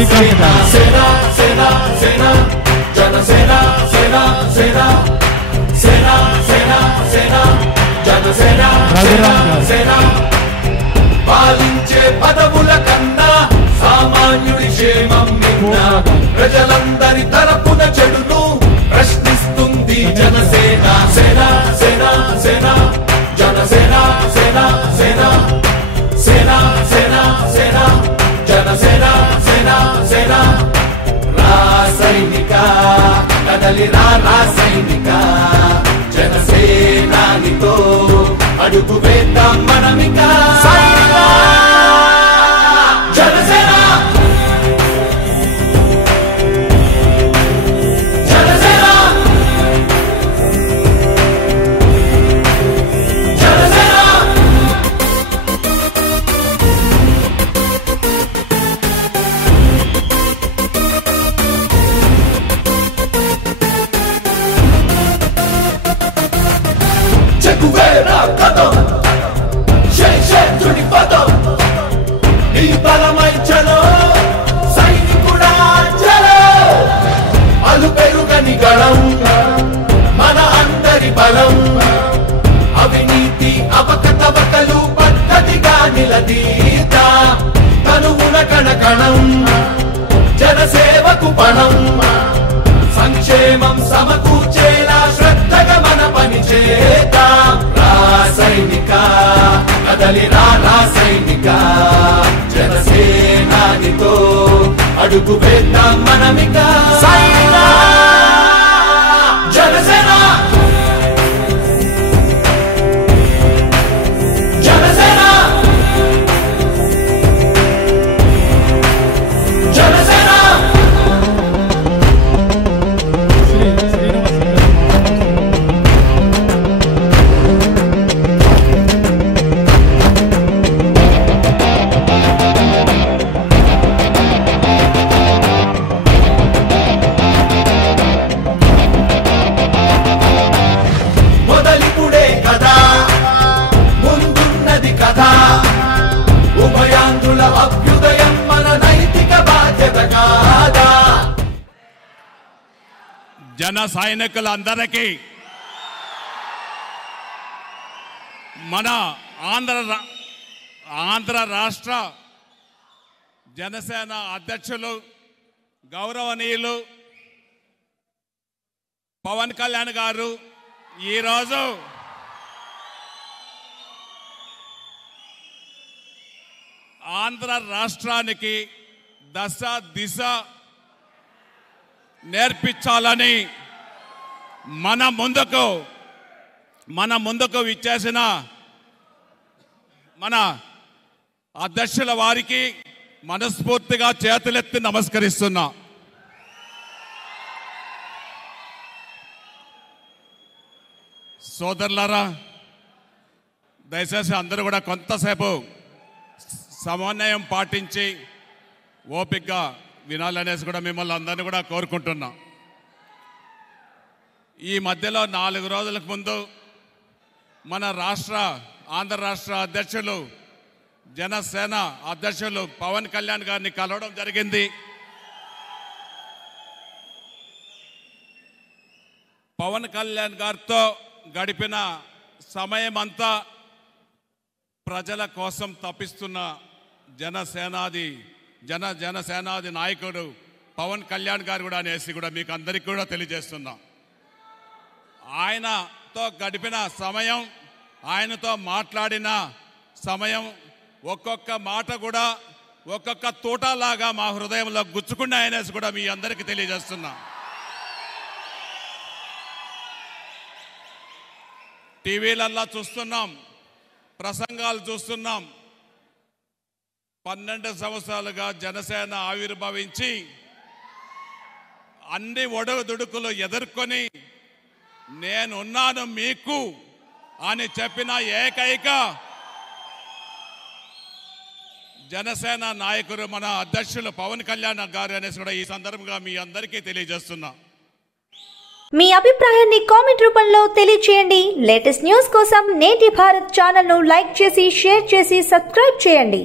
శ్రీకాంత్ గారు. సేనా సేనా సేనా జనసేన సేనా సేనా సేనా సేనా సేనా జనసేన సేనా పాలించే పదవుల కన్నా సామాన్యుడి క్షేమం నిన్న ప్రజలందరి తరపున చెడును ప్రశ్నిస్తుంది జనసేన సేనా సేనా సేనా జనసేన సేనా సేనా సేనా సేనా సేనా జనసేన సేనా సేనా రాసైనిక కదలిరా రాసైనిక జనసేనానితో అడుగు వేద్దాం మనమిక జనసేన జనసేన జనసేన చెక్కువేరా కథం శేషుడి పదం నీ బలమై చలో సైనికుడా చలో అలు పెరుగని గళం మన అందరి బలం అవినీతి అవకతవకలు పద్ధతిగా నిలదీత తనువున కణకణం జనసేవకు పణం సంక్షేమం సమకూర్చేలా శ్రద్ధగా మన పని చేద్దాం రాసైనిక కదలిరా రాసైనిక జనసేనానితో అడుగు వేద్దాం మనమిక జనసేన జనసేన జనసేన మొదలిపుడే కదా ముందున్నది కదా ఉభయాంధ్రుల అభ్యుదయం మన నైతిక బాధ్యత కాదా జన సైనికులందరికీ మన ఆంధ్ర రాష్ట్ర జనసేన అధ్యక్షులు గౌరవనీయులు పవన్ కళ్యాణ్ గారు ఈరోజు ఆంధ్ర రాష్ట్రానికి దశ దిశ నేర్పించాలని మన ముందుకు విచ్చేసిన మన అధ్యక్షుల వారికి మనస్ఫూర్తిగా చేతులెత్తి నమస్కరిస్తున్నా. సోదరులారా, దయచేసి అందరూ కూడా కొంతసేపు సమన్వయం పాటించి ఓపికగా వినాలనేసి కూడా మిమ్మల్ని అందరినీ కూడా కోరుకుంటున్నా. ఈ మధ్యలో 4 రోజులకు ముందు మన ఆంధ్ర రాష్ట్ర అధ్యక్షులు జనసేన అధ్యక్షులు పవన్ కళ్యాణ్ గారిని కలవడం జరిగింది. పవన్ కళ్యాణ్ గారితో గడిపిన సమయం అంతా ప్రజల కోసం తప్పిస్తున్న జనసేనాది నాయకుడు పవన్ కళ్యాణ్ గారు కూడా అనేసి కూడా మీకు అందరికీ కూడా తెలియజేస్తున్నా. ఆయనతో గడిపిన సమయం, ఆయనతో మాట్లాడిన సమయం, ఒక్కొక్క మాట కూడా ఒక్కొక్క తోటలాగా మా హృదయంలో గుచ్చుకున్నాయనేసి కూడా మీ అందరికీ తెలియజేస్తున్నా. టీవీలల్లో చూస్తున్నాం, ప్రసంగాలు చూస్తున్నాం. 12 సంవత్సరాలుగా జనసేన ఆవిర్భవించి అన్ని ఒడుదుడుకులు ఎదుర్కొని నేనున్నాను మీకు అని చెప్పిన ఏకైక జనసేన నాయకుడు మన అధ్యక్షులు పవన్ కళ్యాణ్ గారు అనేసి కూడా ఈ సందర్భంగా మీ అందరికీ తెలియజేస్తున్నా. మీ అభిప్రాయాన్ని కామెంట్ రూపంలో తెలియజేయండి. లేటెస్ట్ న్యూస్ కోసం నేటి భారత్ ఛానల్ ను లైక్ చేసి, షేర్ చేసి, సబ్స్క్రైబ్ చేయండి.